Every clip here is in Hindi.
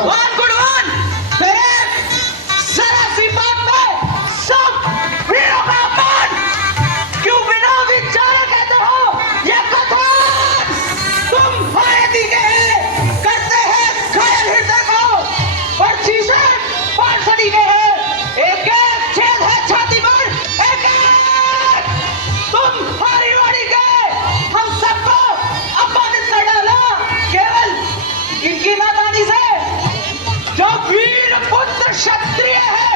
वन गुड वन मेरे जरा सी बात में सब वीरों का अपमान क्यों बिना विचारे कहते हो ये कथन तुम फायदी के करते हैं घायल हृदय को और चीजें पार सड़ी के हैं एक एक छेद है छाती पर एक एक तुम हरी वाड़ी के हम सबको अपमानित कर डाला केवल इनकी नादानी से जो वीर पुत्र क्षत्रिय है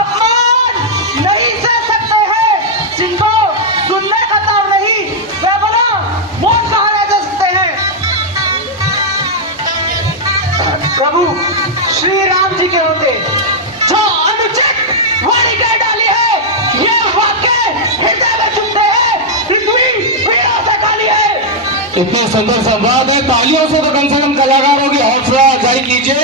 अपमान नहीं सह सकते हैं जिनको सुनने का ताव नहीं वे बोला मौत कहाँ रह जा सकते हैं। प्रभु श्री राम जी के होते जो अनुचित वाणी कह डाली है ये वाक्य हृदय में चुभते हैं पृथ्वी पीड़ा से खाली है। इतने सुंदर संवाद है, तालियों से तो कम से कम कलाकारों की हौसला अफजाई कीजिए।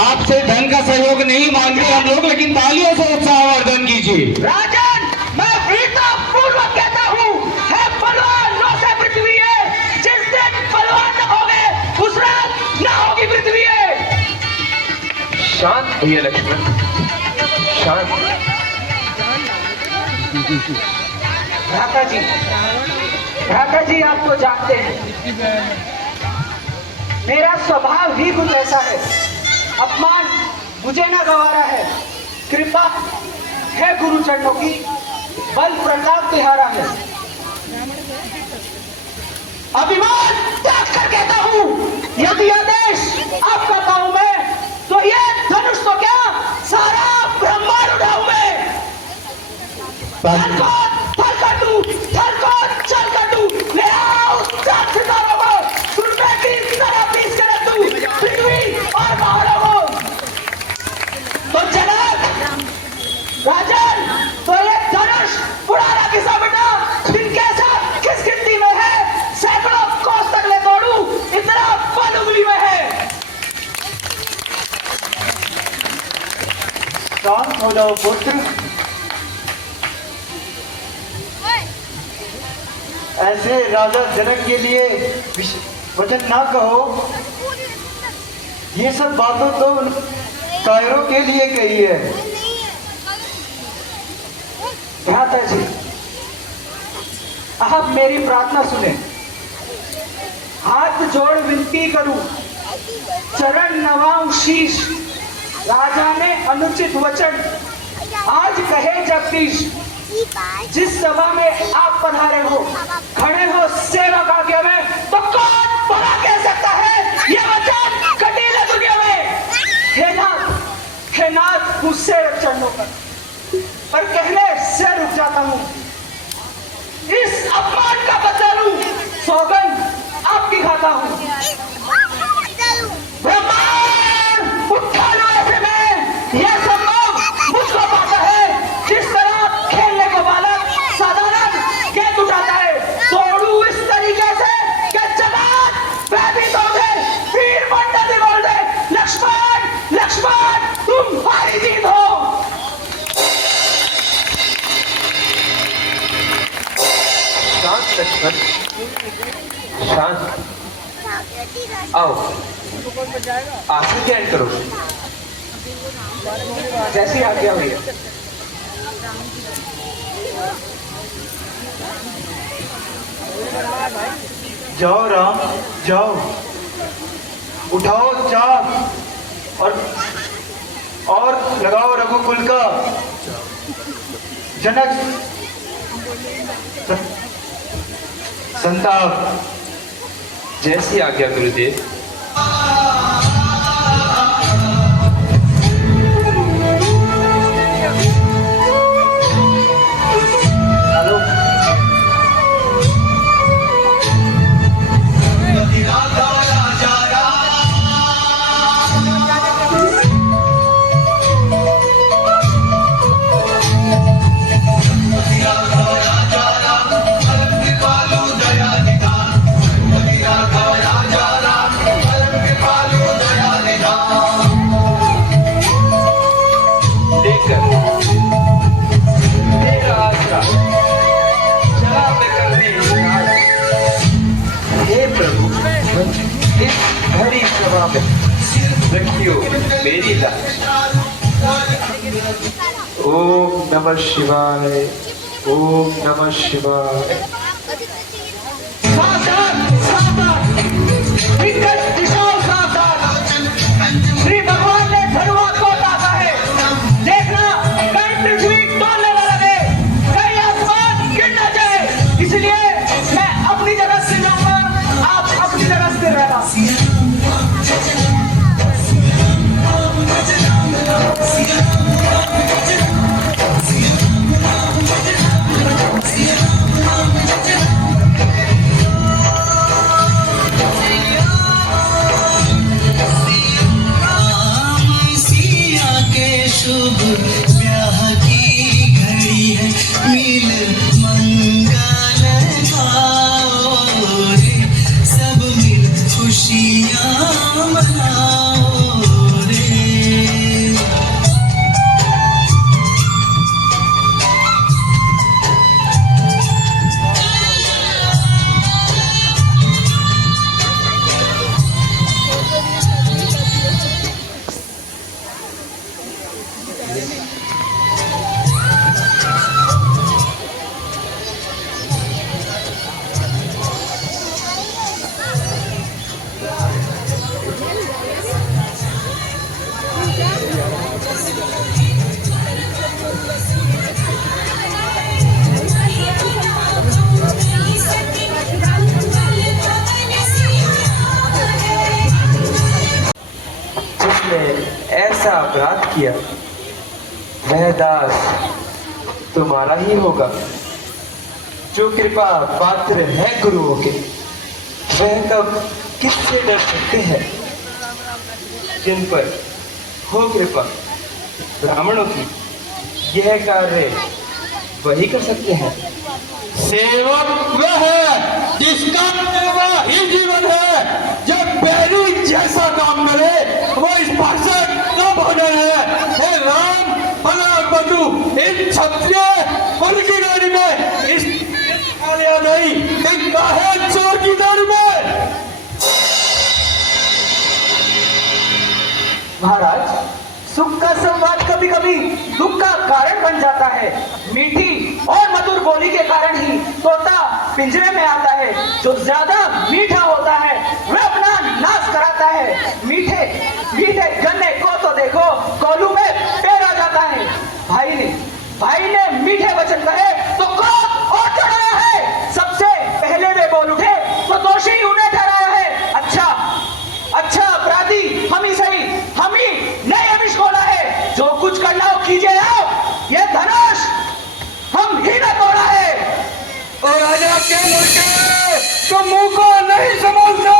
आपसे धन का सहयोग नहीं मांग रहे हम लोग, लेकिन तालियों से उत्साहवर्धन कीजिए। राजन मैं वीरता पूर्वक कहता हूँ है बलवान नो से पृथ्वी है जिस दिन बलवान न होगे उस रात न होगी पृथ्वी है। शांत भैया लक्ष्मण, शांत। भ्राता जी आप तो जानते हैं मेरा स्वभाव ही कुछ ऐसा है अपमान मुझे ना गवारा है कृपा है गुरु चरणों की बल प्रताप तिहारा है अभिमान त्याग कर कहता हूँ यदि आदेश आपका पाऊं मैं तो ये धनुष तो क्या सारा ब्रह्मांड उठाऊं मैं थल कर दूं थल को चल कर दूं ले आओ सात सितारों को सुनने की तरह पीस कर रख दूं पृथ्वी और पहाड़ों को तो जनाब राजन तो ये धनुष पुराना किस्सा बेटा जिनके साथ किस गिनती में है सैकड़ों कोस तक ले तोड़ू इतना बल उंगली में है। शांत हो जाओ पुत्र, ऐसे राजा जनक के लिए वचन ना कहो। ये सब बातों तो कायरों के लिए कही है। भ्राता जी आप मेरी प्रार्थना सुने हाथ जोड़ विनती करूं चरण नवाऊं शीश राजा ने अनुचित वचन आज कहे जगदीश जिस सभा में आप पधारे हो खड़े हो सेवक आज्ञा में तो कौन भला कह सकता है ये वचन कटीले दुनिया में। हे नाथ मुझसे चरणों पर कहने से रुक जाता हूँ इस अपमान का बदला लूं सौगंध आपकी खाता हूँ ब्रह्मांड उठा लो ऐसे में यह संभव मुझको पाता है जिस तरह खेलने को बालक साधारण गेंद उठाता है तोड़ू इस तरीके से कि जगत भयभीत हो गए वीर मंडल बोल दे लक्ष्मण लक्ष्मण तुम हमारी जीत हो। शांत लक्ष्मण, शांत। आओ आसन ग्रहण करो। जैसी आज्ञा हुई है। जाओ राम जाओ, उठाओ चाप और लगाओ रघुकुल का जनक संताप। जैसी आज्ञा गुरुदेव। इस भरी सभा में रखियो मेरी लाज। ओम नमः शिवाय, ओम नमः शिवाय। सावधान, सावधान, विकट दिशाओं सावधान। श्री भगवान ने धनुआ को ताका है। देखना कहीं पृथ्वी डोलने न लगे, कहीं आसमान गिर न जाए। इसलिए मैं अपनी जगह स्थिर रहूंगा, आप अपनी जगह स्थिर रहना। शुभ ब्याह की घड़ी है, मिल मंगल गाओ रे, सब मिल खुशियाँ मनाओ रे। जिसने ऐसा अपराध किया वह दास तुम्हारा ही होगा। जो कृपा पात्र है गुरुओं के, वह कब किससे डर सकते हैं। जिन पर हो कृपा ब्राह्मणों की, यह कार्य वही कर सकते हैं। सेवक वह है जिसका सेवा ही जीवन है। जब बैरू जैसा काम करे वो इस भाषा का भोजन है। हे राम पराग बंधु, इन क्षत्रिय कुल की गाड़ी में इस नहीं काहे चोर की गाड़ी में। महाराज, सुख का संवाद कभी कभी दुख का कारण बन जाता है। मीठी और मधुर बोली के कारण ही तोता पिंजरे में आता है। जो ज्यादा मीठा होता है वह अपना नाश कराता है। मीठे मीठे गन्ने को तो देखो, कोलू में पेड़ आ जाता है। भाई ने मीठे वचन कहे तो क्रोध और चढ़ाया है। सबसे पहले वे बोल उठे तो दोषी उन्हें ठहराया है। अच्छा अपराधी हम ही सही, हम ही नहीं हमिश बोला है। जो कुछ करना हो कीजिए आओ, ये धनुष हम ही ने तोड़ा है। और राजा के लड़के तो मुंह को नहीं समझता,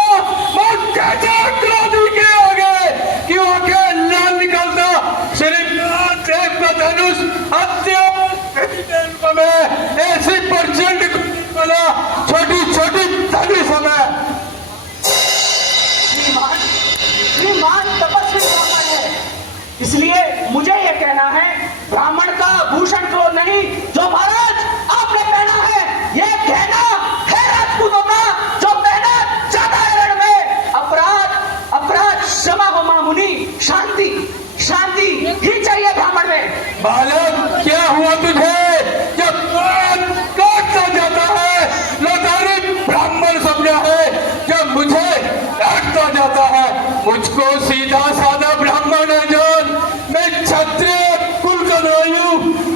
मौत कहता क्रोधी के आगे कि वो के लाल निकलता। सिर्फ एक धनुष हत्या में ऐसी प्रचंड वाला छोटी छोटी धनुष में। श्रीमान तपस्वी ब्राह्मण है, इसलिए मुझे यह कहना है, ब्राह्मण का भूषण क्रोध नहीं जो महाराज आपने पहना है। यह कहना है राजपूतों का जो पहना जाता है रण में। अपराध क्षमा हो मामुनि, शांति ही चाहिए ब्राह्मण में। बालक क्या हुआ तुझे जब काटता जाता है? लतारी ब्राह्मण समझा है जब मुझे काटता जाता है। मुझको सीधा साधा ब्राह्मण है जान। मैं क्षत्रिय कुल का नायु,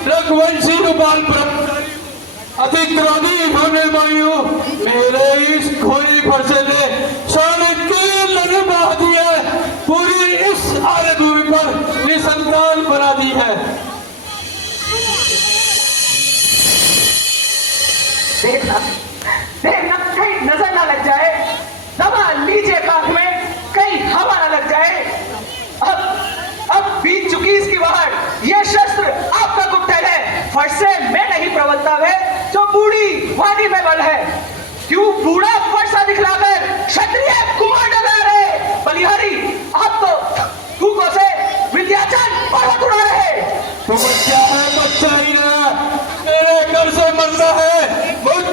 रघुवंशी रूपाल ब्रह्मचारी, अति क्रोधी होने वायु। मेरे इस खोरी फरसे ने 3.5 लड़ी बहा दी है। पूरी इस आर्य भूमि पर निसंतान बना दी है। देखना कहीं नजर ना लग जाए, दबा लीजिए काख में, कहीं हवा ना लग जाए। अब बीत चुकी इसकी वार, यह शस्त्र आपका गुप्तल है। फट से मैं नहीं प्रबलता है जो बूढ़ी वादी में बल है। क्यों बूढ़ा फरसा दिखलाकर क्षत्रिय कुमार डरा रहे? बलिहारी आप तो कूकों से विंध्याचल पर्वत उड़ा रहे। तुम क्या है बच्चा ही ना, मेरे घर से मरता है। मुझ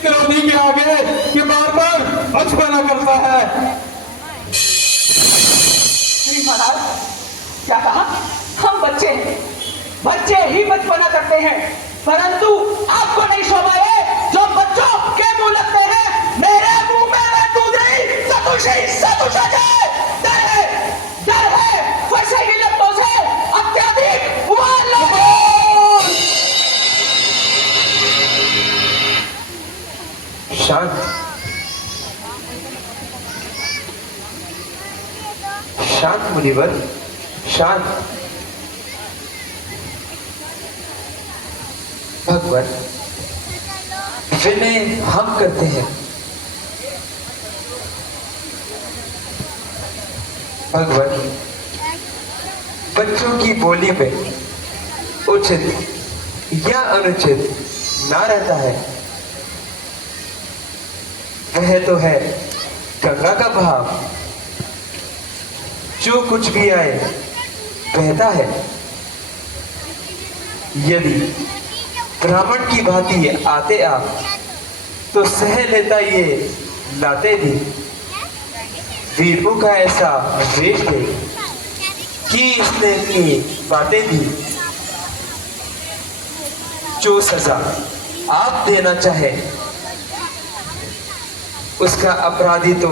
क्रोधी के आगे कि बार बार बचपना करता है। महाराज, क्या कहा? हम बच्चे हैं, बच्चे ही बचपना करते हैं, परंतु आपको नहीं शोभा है जो बच्चों के मुंह लगते हैं। मेरे मुंह में वह दूधरी सतुषी सतुषा जाए। डर है फंसे की लपटों से अत्यधिक उबाल लो। शांत शांत मुनिवर, शांत। भगवान, विनय हम करते हैं। भगवान, बच्चों की बोली में उचित या अनुचित ना रहता है। वह तो है गंगा का भाव, जो कुछ भी आए बहता है। यदि ब्राह्मण की भांति आते आप तो सह लेता ये लाते भी। वीरबू का ऐसा वेश दे कि इसने की बातें दी। जो सजा आप देना चाहे उसका अपराधी तो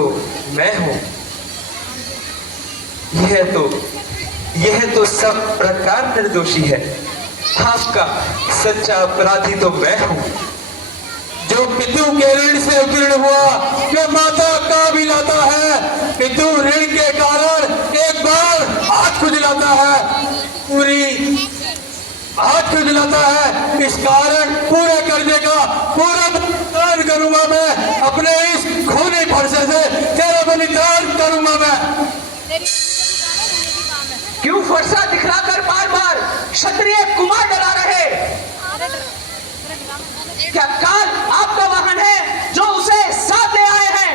मैं हूं। यह तो सब प्रकार निर्दोषी है। आपका सच्चा अपराधी तो मैं हूं। जो पितु के ऋण से उत्तीर्ण हुआ, जो माता का भी लाता है। पितु ऋण के कारण एक बार हाथ खुजलाता है, पूरी हाथ खुजलाता है। इस कारण पूरे कर्जे का पूरा भुगतान करूंगा मैं। अपने इस खूनी फरसे से तेरा बलिदान करूंगा मैं। क्यों फरसा दिखलाकर बार बार क्षत्रिय कुमार डरा रहे? क्या काल आपका वाहन है जो उसे साथ ले आए हैं?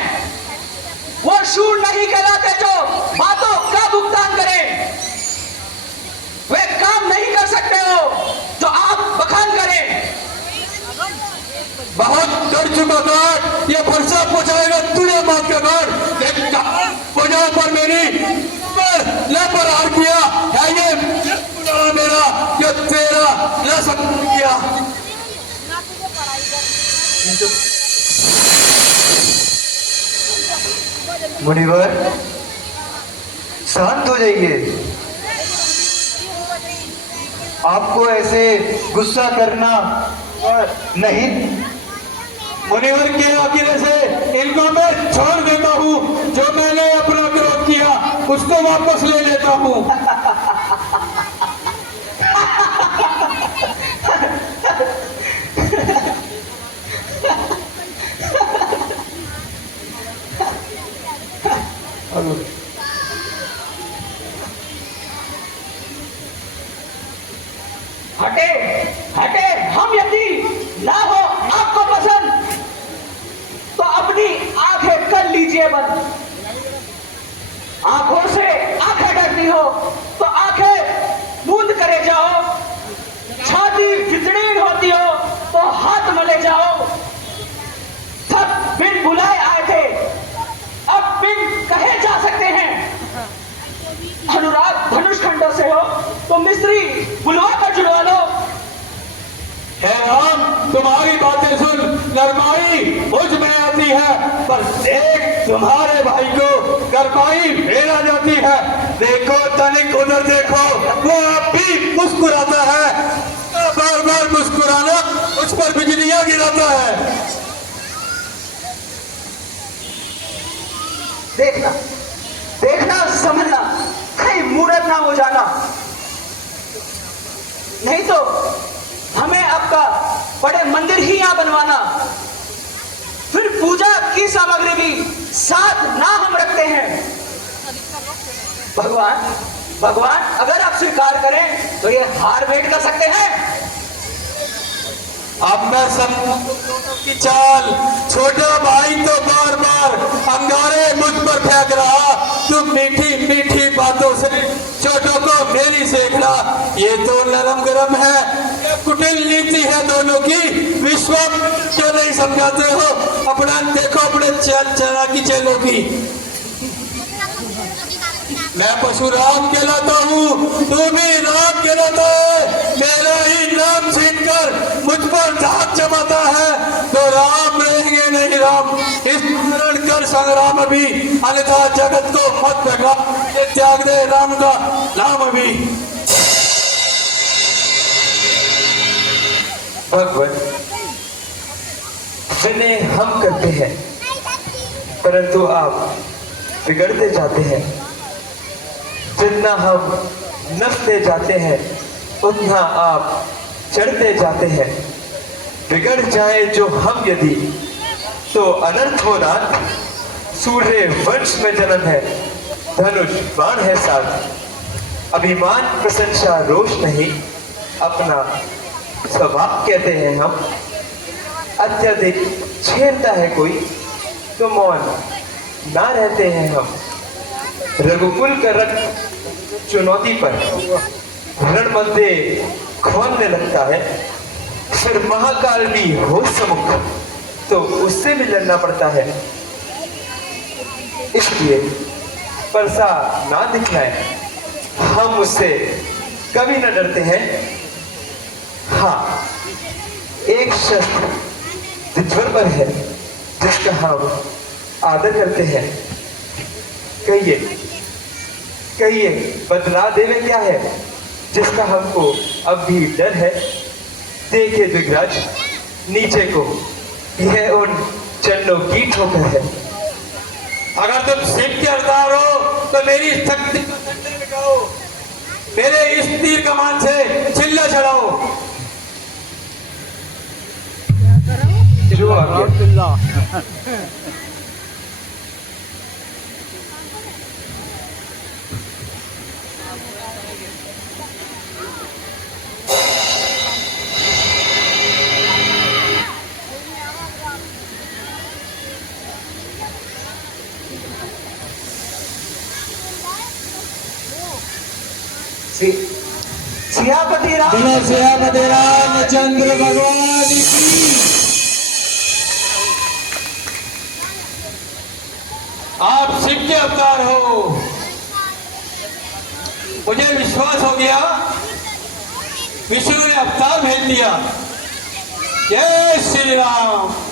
वो शूर नहीं कहलाते जो बातों का भुगतान करें। वे काम नहीं कर सकते हो जो आप बखान करें। बहुत कर चुका काट, ये फरसा पहुंचाएगा तुझे मौत का काट। वजह पर मेरी लापरवाह किया है, ये मेरा जो तेरा न किया। मुनिवर, शांत हो जाइए। आपको ऐसे गुस्सा करना नहीं। मुनिवर के आखिर से इनको मैं छोड़ देता हूँ। जो मैंने अपना क्रोध किया उसको वापस ले लेता हूँ। हटे हटे, हम यदि ना हो आपको पसंद तो अपनी आंखें कर लीजिए बंद। आंखों से आंखें डरती हो तो आंखें बूंद करे जाओ। छाती विदीर्ण होती हो तो हाथ मले जाओ। सब बिन बुलाए आए थे, अब बिन कहे जा सकते हैं। अनुराग धनुष खंडों से हो तो मिस्त्री बुलवा कर जुड़वा लो। हे राम, तुम्हारी बातें सुन नरमाई मुझ में आती है, पर एक तुम्हारे भाई को गरमाई फेरा जाती है। देखो तनिक उधर देखो, वो अब भी मुस्कुराता है। बार बार मुस्कुराना उस पर बिजलियां गिराता है। देखना देखना समझना, कहीं मूर्ख ना हो जाना, नहीं तो हमें आपका बड़े मंदिर ही यहां बनवाना। फिर पूजा की सामग्री भी साथ ना हम रखते हैं। भगवान अगर आप स्वीकार करें तो ये हार भेंट कर सकते हैं। अब मैं सब की चाल, छोटा भाई तो बार बार अंगारे मुझ पर फेंक रहा। तुम मीठी मीठी बातों से छोटों को मेरी सेकना, ये तो नरम गरम है। ये कुटिल नीति है दोनों की। विश्व क्यों नहीं समझाते हो? अपना देखो अपने चला की चेलों की। मैं परशुराम कहलाता हूँ, तू भी राम कहलाता है। मेरा ही नाम छीनकर मुझ पर दाग जमाता है तो राम रहेंगे नहीं राम। इस कारण कर संग्राम भी, अन्यथा जगत को मत भगा, ये त्याग दे राम का नाम भी। भगवान, विनय हम करते हैं परंतु आप बिगड़ते जाते हैं। जितना हम नसते जाते हैं उतना आप चढ़ते जाते हैं। बिगड़ जाए जो हम यदि तो अनर्थ हो नाथ। सूर्य वंश में जन्म है, धनुष बाण है साथ। अभिमान प्रशंसा रोष नहीं, अपना स्वभाव कहते हैं हम। अत्यधिक छेड़ता है कोई तो मौन ना रहते हैं हम। रघुकुल का रक्त चुनौती पर रण मध्य खोलने लगता है। फिर महाकाल भी हो सम्मुख तो उससे भी लड़ना पड़ता है। इसलिए परसा ना दिखलाए, हम उससे कभी न डरते हैं। हाँ, एक शस्त्र जिज्वर पर है जिसका हम आदर करते हैं। कहिए कहिए बदला देवे क्या है जिसका हमको अब भी डर है। देखिए दिग्गज नीचे को, यह उन चन्नों की ठोकर है। अगर तुम सिख के अवतार हो तो मेरी शक्ति का दंड लगाओ, मेरे इस तीर कमान से चिल्ला चढ़ाओ। जो आज्ञा। सियापति रामचंद्र भगवान की। आप शिव के अवतार हो, मुझे विश्वास हो गया विष्णु ने अवतार भेज दिया। जय श्री राम।